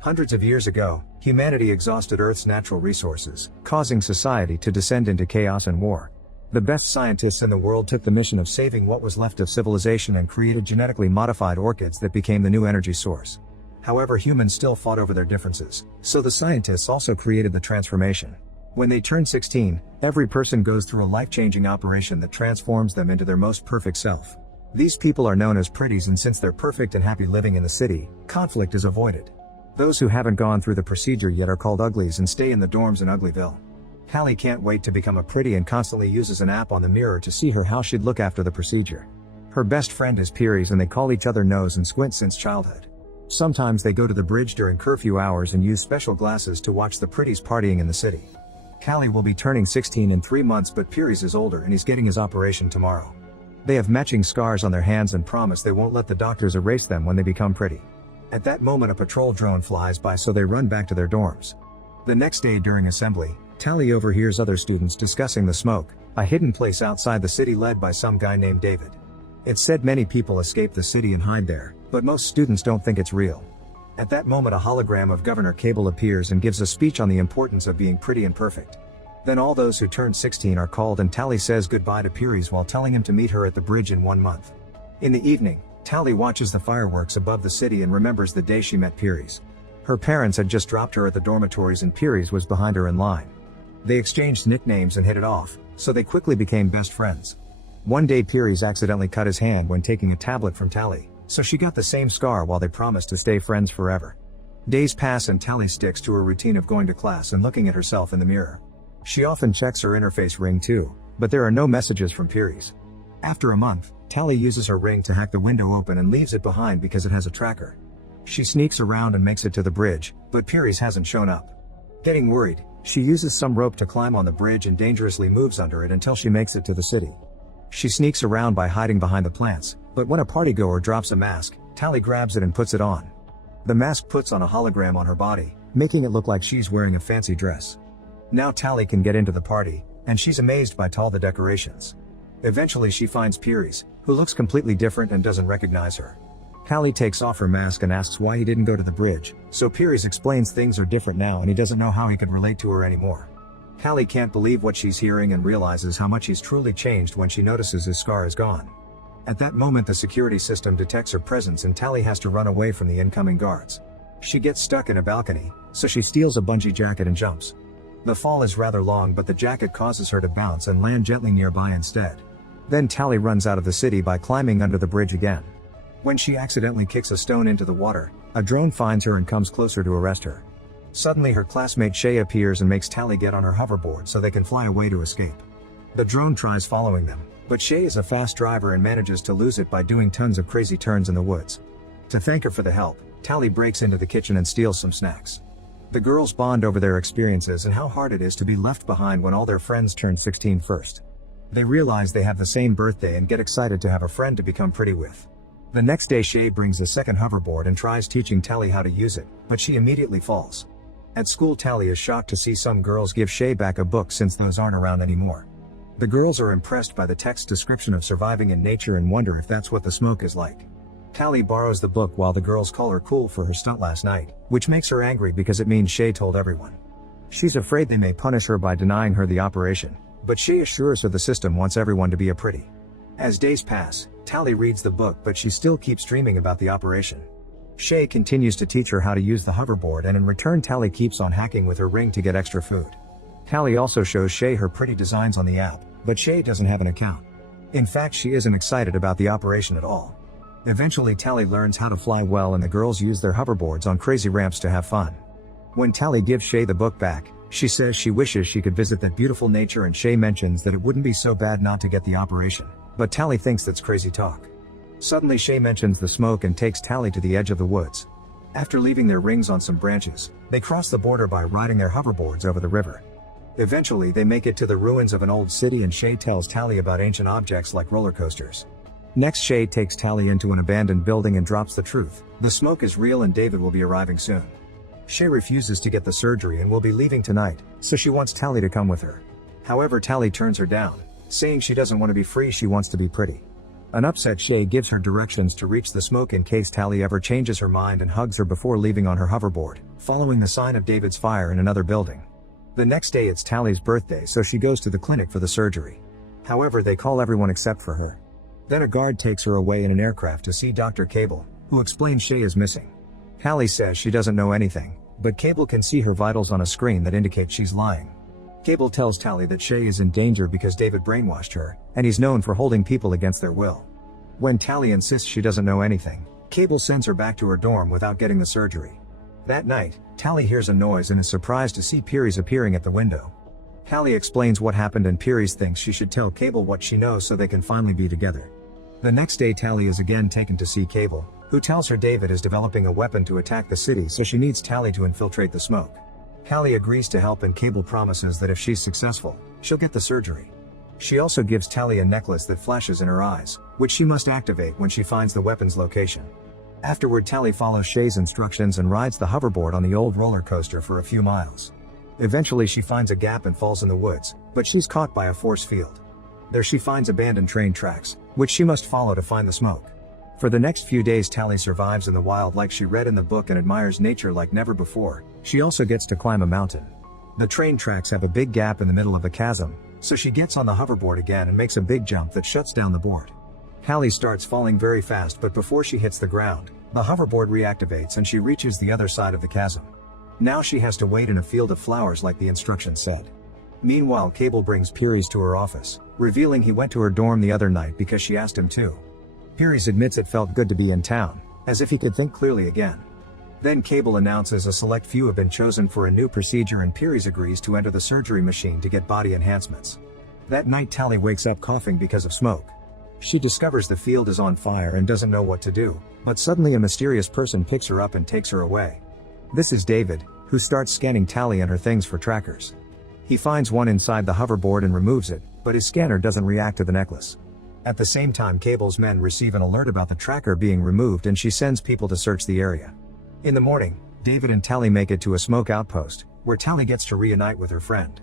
Hundreds of years ago, humanity exhausted Earth's natural resources, causing society to descend into chaos and war. The best scientists in the world took the mission of saving what was left of civilization and created genetically modified orchids that became the new energy source. However, humans still fought over their differences, so the scientists also created the transformation. When they turn 16, every person goes through a life-changing operation that transforms them into their most perfect self. These people are known as pretties, and since they're perfect and happy living in the city, conflict is avoided. Those who haven't gone through the procedure yet are called uglies and stay in the dorms in Uglyville. Tally can't wait to become a pretty and constantly uses an app on the mirror to see how she'd look after the procedure. Her best friend is Pearies, and they call each other Nose and Squint since childhood. Sometimes they go to the bridge during curfew hours and use special glasses to watch the pretties partying in the city. Tally will be turning 16 in 3 months, but Pearies is older and he's getting his operation tomorrow. They have matching scars on their hands and promise they won't let the doctors erase them when they become pretty. At that moment, a patrol drone flies by, so they run back to their dorms. The next day during assembly, Tally overhears other students discussing the smoke, a hidden place outside the city led by some guy named David. It's said many people escape the city and hide there, but most students don't think it's real. At that moment, a hologram of Governor Cable appears and gives a speech on the importance of being pretty and perfect. Then all those who turned 16 are called, and Tally says goodbye to Pearies while telling him to meet her at the bridge in 1 month. In the evening, Tally watches the fireworks above the city and remembers the day she met Pearies. Her parents had just dropped her at the dormitories and Pearies was behind her in line. They exchanged nicknames and hit it off, so they quickly became best friends. One day Pearies accidentally cut his hand when taking a tablet from Tally, so she got the same scar while they promised to stay friends forever. Days pass and Tally sticks to her routine of going to class and looking at herself in the mirror. She often checks her interface ring too, but there are no messages from Pearies. After a month, Tally uses her ring to hack the window open and leaves it behind because it has a tracker. She sneaks around and makes it to the bridge, but Pearies hasn't shown up. Getting worried, she uses some rope to climb on the bridge and dangerously moves under it until she makes it to the city. She sneaks around by hiding behind the plants, but when a partygoer drops a mask, Tally grabs it and puts it on. The mask puts on a hologram on her body, making it look like she's wearing a fancy dress. Now Tally can get into the party, and she's amazed by all the decorations. Eventually she finds Pearies, who looks completely different and doesn't recognize her. Tally takes off her mask and asks why he didn't go to the bridge, so Pearies explains things are different now and he doesn't know how he could relate to her anymore. Tally can't believe what she's hearing and realizes how much he's truly changed when she notices his scar is gone. At that moment, the security system detects her presence and Tally has to run away from the incoming guards. She gets stuck in a balcony, so she steals a bungee jacket and jumps. The fall is rather long, but the jacket causes her to bounce and land gently nearby instead. Then Tally runs out of the city by climbing under the bridge again. When she accidentally kicks a stone into the water, a drone finds her and comes closer to arrest her. Suddenly her classmate Shay appears and makes Tally get on her hoverboard so they can fly away to escape. The drone tries following them, but Shay is a fast driver and manages to lose it by doing tons of crazy turns in the woods. To thank her for the help, Tally breaks into the kitchen and steals some snacks. The girls bond over their experiences and how hard it is to be left behind when all their friends turn 16 first. They realize they have the same birthday and get excited to have a friend to become pretty with. The next day Shay brings a second hoverboard and tries teaching Tally how to use it, but she immediately falls. At school, Tally is shocked to see some girls give Shay back a book since those aren't around anymore. The girls are impressed by the text description of surviving in nature and wonder if that's what the smoke is like. Tally borrows the book while the girls call her cool for her stunt last night, which makes her angry because it means Shay told everyone. She's afraid they may punish her by denying her the operation, but Shay assures her the system wants everyone to be a pretty. As days pass, Tally reads the book, but she still keeps dreaming about the operation. Shay continues to teach her how to use the hoverboard, and in return Tally keeps on hacking with her ring to get extra food. Tally also shows Shay her pretty designs on the app, but Shay doesn't have an account. In fact, she isn't excited about the operation at all. Eventually Tally learns how to fly well and the girls use their hoverboards on crazy ramps to have fun. When Tally gives Shay the book back, she says she wishes she could visit that beautiful nature, and Shay mentions that it wouldn't be so bad not to get the operation, but Tally thinks that's crazy talk. Suddenly Shay mentions the smoke and takes Tally to the edge of the woods. After leaving their rings on some branches, they cross the border by riding their hoverboards over the river. Eventually they make it to the ruins of an old city and Shay tells Tally about ancient objects like roller coasters. Next Shay takes Tally into an abandoned building and drops the truth. The smoke is real and David will be arriving soon. Shay refuses to get the surgery and will be leaving tonight, so she wants Tally to come with her. However, Tally turns her down, saying she doesn't want to be free, she wants to be pretty. An upset Shay gives her directions to reach the smoke in case Tally ever changes her mind and hugs her before leaving on her hoverboard, following the sign of David's fire in another building. The next day it's Tally's birthday, so she goes to the clinic for the surgery. However, they call everyone except for her. Then a guard takes her away in an aircraft to see Dr. Cable, who explains Shay is missing. Tally says she doesn't know anything, but Cable can see her vitals on a screen that indicates she's lying. Cable tells Tally that Shay is in danger because David brainwashed her, and he's known for holding people against their will. When Tally insists she doesn't know anything, Cable sends her back to her dorm without getting the surgery. That night, Tally hears a noise and is surprised to see Pieris appearing at the window. Tally explains what happened and Pieris thinks she should tell Cable what she knows so they can finally be together. The next day Tally is again taken to see Cable, who tells her David is developing a weapon to attack the city, so she needs Tally to infiltrate the smoke. Tally agrees to help and Cable promises that if she's successful, she'll get the surgery. She also gives Tally a necklace that flashes in her eyes, which she must activate when she finds the weapon's location. Afterward, Tally follows Shay's instructions and rides the hoverboard on the old roller coaster for a few miles. Eventually she finds a gap and falls in the woods, but she's caught by a force field. There she finds abandoned train tracks, which she must follow to find the smoke. For the next few days Tally survives in the wild like she read in the book and admires nature like never before. She also gets to climb a mountain. The train tracks have a big gap in the middle of a chasm, so she gets on the hoverboard again and makes a big jump that shuts down the board. Tally starts falling very fast, but before she hits the ground, the hoverboard reactivates and she reaches the other side of the chasm. Now she has to wait in a field of flowers like the instructions said. Meanwhile, Cable brings Pieris to her office, revealing he went to her dorm the other night because she asked him to. Pieris admits it felt good to be in town, as if he could think clearly again. Then Cable announces a select few have been chosen for a new procedure and Pieris agrees to enter the surgery machine to get body enhancements. That night Tally wakes up coughing because of smoke. She discovers the field is on fire and doesn't know what to do, but suddenly a mysterious person picks her up and takes her away. This is David, who starts scanning Tally and her things for trackers. He finds one inside the hoverboard and removes it, but his scanner doesn't react to the necklace. At the same time, Cable's men receive an alert about the tracker being removed and she sends people to search the area. In the morning, David and Tally make it to a smoke outpost, where Tally gets to reunite with her friend.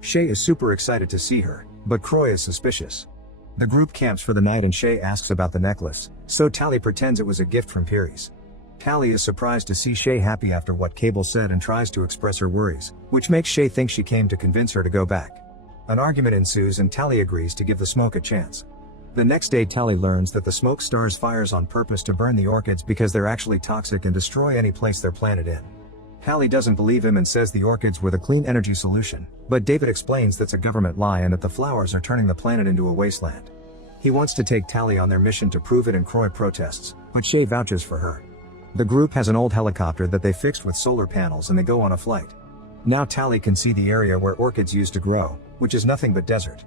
Shay is super excited to see her, but Croy is suspicious. The group camps for the night and Shay asks about the necklace, so Tally pretends it was a gift from Pieris. Tally is surprised to see Shay happy after what Cable said and tries to express her worries, which makes Shay think she came to convince her to go back. An argument ensues and Tally agrees to give the smoke a chance. The next day Tally learns that the smoke stars fires on purpose to burn the orchids because they're actually toxic and destroy any place they're planted in. Tally doesn't believe him and says the orchids were the clean energy solution, but David explains that's a government lie and that the flowers are turning the planet into a wasteland. He wants to take Tally on their mission to prove it and Croy protests, but Shay vouches for her. The group has an old helicopter that they fixed with solar panels and they go on a flight. Now Tally can see the area where orchids used to grow, which is nothing but desert.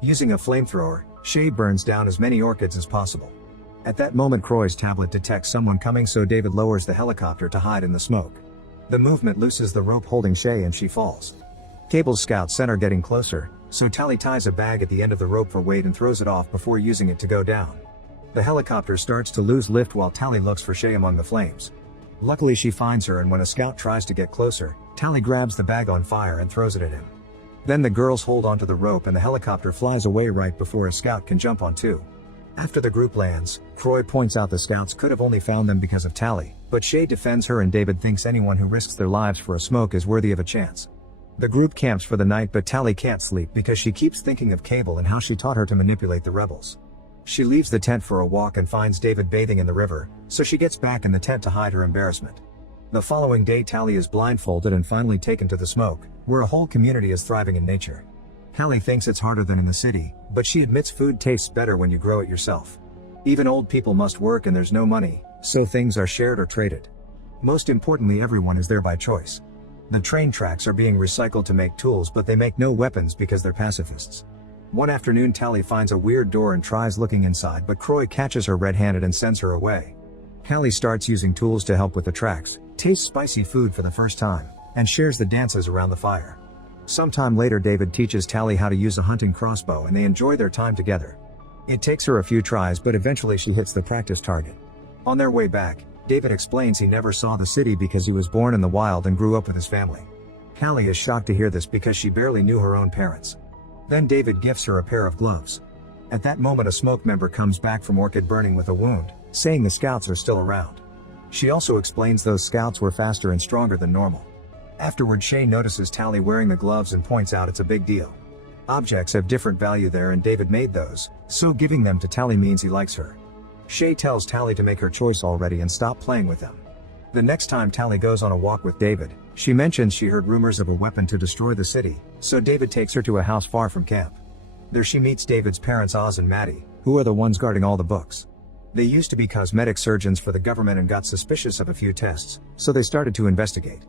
Using a flamethrower, Shay burns down as many orchids as possible. At that moment Croy's tablet detects someone coming, so David lowers the helicopter to hide in the smoke. The movement looses the rope holding Shay and she falls. Cable's scouts sent her getting closer, so Tally ties a bag at the end of the rope for weight and throws it off before using it to go down. The helicopter starts to lose lift while Tally looks for Shay among the flames. Luckily she finds her, and when a scout tries to get closer, Tally grabs the bag on fire and throws it at him. Then the girls hold onto the rope and the helicopter flies away right before a scout can jump on too. After the group lands, Croy points out the scouts could have only found them because of Tally, but Shay defends her and David thinks anyone who risks their lives for a smoke is worthy of a chance. The group camps for the night, but Tally can't sleep because she keeps thinking of Cable and how she taught her to manipulate the rebels. She leaves the tent for a walk and finds David bathing in the river, so she gets back in the tent to hide her embarrassment. The following day Tally is blindfolded and finally taken to the smoke, where a whole community is thriving in nature. Tally thinks it's harder than in the city, but she admits food tastes better when you grow it yourself. Even old people must work and there's no money, so things are shared or traded. Most importantly, everyone is there by choice. The train tracks are being recycled to make tools, but they make no weapons because they're pacifists. One afternoon Tally finds a weird door and tries looking inside, but Croy catches her red-handed and sends her away. Tally starts using tools to help with the tracks, tastes spicy food for the first time, and shares the dances around the fire. Sometime later David teaches Tally how to use a hunting crossbow and they enjoy their time together. It takes her a few tries, but eventually she hits the practice target. On their way back, David explains he never saw the city because he was born in the wild and grew up with his family. Tally is shocked to hear this because she barely knew her own parents. Then David gifts her a pair of gloves. At that moment a smoke member comes back from Orchid burning with a wound, saying the scouts are still around. She also explains those scouts were faster and stronger than normal. Afterward Shay notices Tally wearing the gloves and points out it's a big deal. Objects have different value there and David made those, so giving them to Tally means he likes her. Shay tells Tally to make her choice already and stop playing with them. The next time Tally goes on a walk with David, she mentions she heard rumors of a weapon to destroy the city, so David takes her to a house far from camp. There she meets David's parents Oz and Maddie, who are the ones guarding all the books. They used to be cosmetic surgeons for the government and got suspicious of a few tests, so they started to investigate.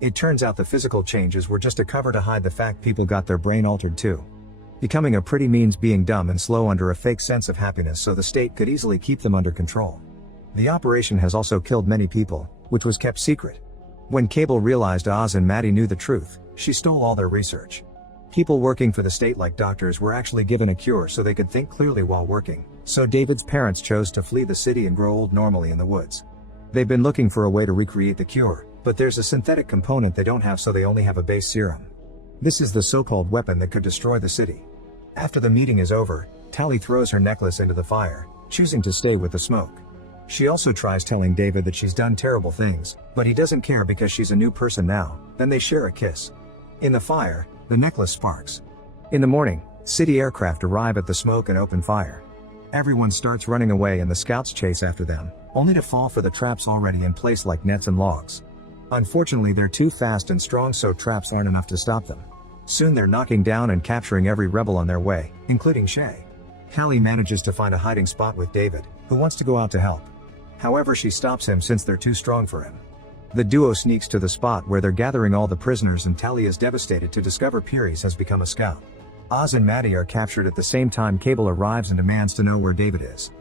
It turns out the physical changes were just a cover to hide the fact people got their brain altered too. Becoming a pretty means being dumb and slow under a fake sense of happiness so the state could easily keep them under control. The operation has also killed many people, which was kept secret. When Cable realized Oz and Maddie knew the truth, she stole all their research. People working for the state like doctors were actually given a cure so they could think clearly while working, so David's parents chose to flee the city and grow old normally in the woods. They've been looking for a way to recreate the cure, but there's a synthetic component they don't have so they only have a base serum. This is the so-called weapon that could destroy the city. After the meeting is over, Tally throws her necklace into the fire, choosing to stay with the smoke. She also tries telling David that she's done terrible things, but he doesn't care because she's a new person now. Then they share a kiss. In the fire, the necklace sparks. In the morning, city aircraft arrive at the smoke and open fire. Everyone starts running away and the scouts chase after them, only to fall for the traps already in place like nets and logs. Unfortunately they're too fast and strong so traps aren't enough to stop them. Soon they're knocking down and capturing every rebel on their way, including Shay. Tally manages to find a hiding spot with David, who wants to go out to help. However she stops him since they're too strong for him. The duo sneaks to the spot where they're gathering all the prisoners and Tally is devastated to discover Pieris has become a scout. Oz and Maddie are captured at the same time Cable arrives and demands to know where David is.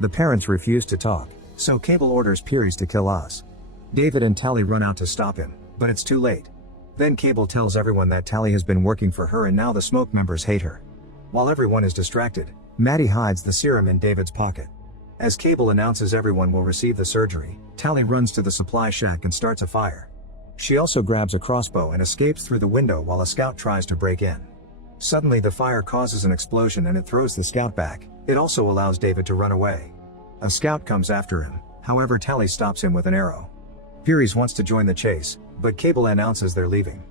The parents refuse to talk, so Cable orders Pieris to kill Oz. David and Tally run out to stop him, but it's too late. Then Cable tells everyone that Tally has been working for her and now the smoke members hate her. While everyone is distracted, Maddie hides the serum in David's pocket. As Cable announces everyone will receive the surgery, Tally runs to the supply shack and starts a fire. She also grabs a crossbow and escapes through the window while a scout tries to break in. Suddenly the fire causes an explosion and it throws the scout back. It also allows David to run away. A scout comes after him, however Tally stops him with an arrow. Pieris wants to join the chase, but Cable announces they're leaving.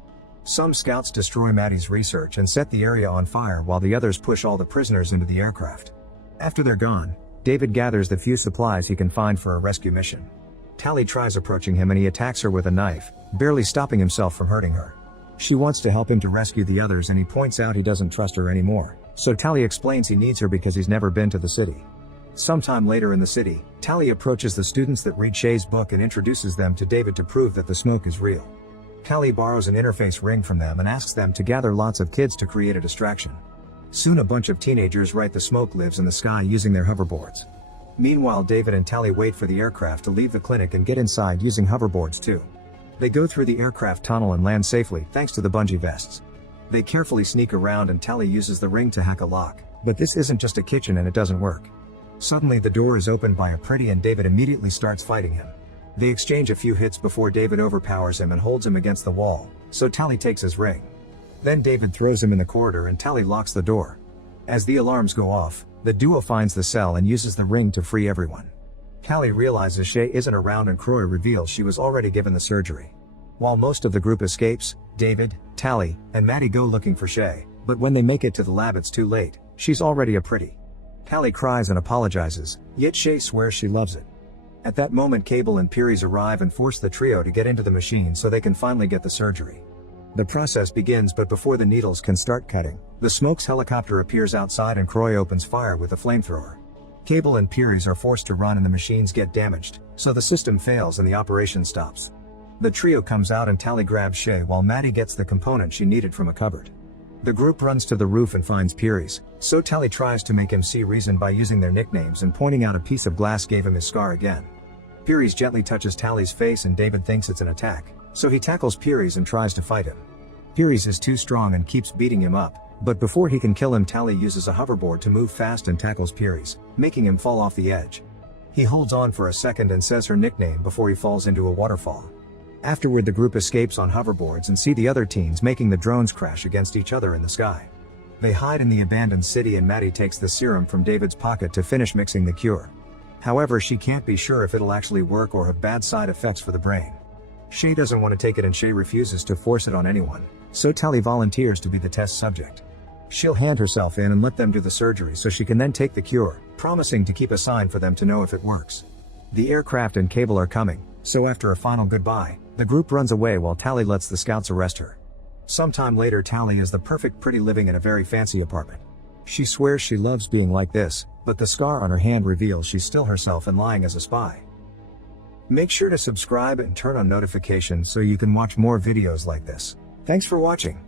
Some scouts destroy Maddie's research and set the area on fire while the others push all the prisoners into the aircraft. After they're gone, David gathers the few supplies he can find for a rescue mission. Tally tries approaching him and he attacks her with a knife, barely stopping himself from hurting her. She wants to help him to rescue the others and he points out he doesn't trust her anymore, so Tally explains he needs her because he's never been to the city. Sometime later in the city, Tally approaches the students that read Shay's book and introduces them to David to prove that the smoke is real. Tally borrows an interface ring from them and asks them to gather lots of kids to create a distraction. Soon a bunch of teenagers write the smoke lives in the sky using their hoverboards. Meanwhile David and Tally wait for the aircraft to leave the clinic and get inside using hoverboards too. They go through the aircraft tunnel and land safely thanks to the bungee vests. They carefully sneak around and Tally uses the ring to hack a lock, but this isn't just a kitchen and it doesn't work. Suddenly the door is opened by a pretty and David immediately starts fighting him. They exchange a few hits before David overpowers him and holds him against the wall, so Tally takes his ring. Then David throws him in the corridor and Tally locks the door. As the alarms go off, the duo finds the cell and uses the ring to free everyone. Tally realizes Shay isn't around and Croy reveals she was already given the surgery. While most of the group escapes, David, Tally, and Maddie go looking for Shay, but when they make it to the lab it's too late. She's already a pretty. Tally cries and apologizes, yet Shay swears she loves it. At that moment Cable and Pieris arrive and force the trio to get into the machine so they can finally get the surgery. The process begins, but before the needles can start cutting, the Smoke's helicopter appears outside and Croy opens fire with a flamethrower. Cable and Pieris are forced to run and the machines get damaged, so the system fails and the operation stops. The trio comes out and Tally grabs Shay while Maddie gets the component she needed from a cupboard. The group runs to the roof and finds Pieris, so Tally tries to make him see reason by using their nicknames and pointing out a piece of glass gave him his scar again. Pieris gently touches Tally's face and David thinks it's an attack, so he tackles Pieris and tries to fight him. Pieris is too strong and keeps beating him up, but before he can kill him Tally uses a hoverboard to move fast and tackles Pieris, making him fall off the edge. He holds on for a second and says her nickname before he falls into a waterfall. Afterward the group escapes on hoverboards and see the other teens making the drones crash against each other in the sky. They hide in the abandoned city and Maddie takes the serum from David's pocket to finish mixing the cure. However, she can't be sure if it'll actually work or have bad side effects for the brain. Shay doesn't want to take it and Shay refuses to force it on anyone, so Tally volunteers to be the test subject. She'll hand herself in and let them do the surgery so she can then take the cure, promising to keep a sign for them to know if it works. The aircraft and Cable are coming, so after a final goodbye, the group runs away while Tally lets the scouts arrest her. Sometime later, Tally is the perfect pretty living in a very fancy apartment. She swears she loves being like this, but the scar on her hand reveals she's still herself and lying as a spy. Make sure to subscribe and turn on notifications so you can watch more videos like this. Thanks for watching.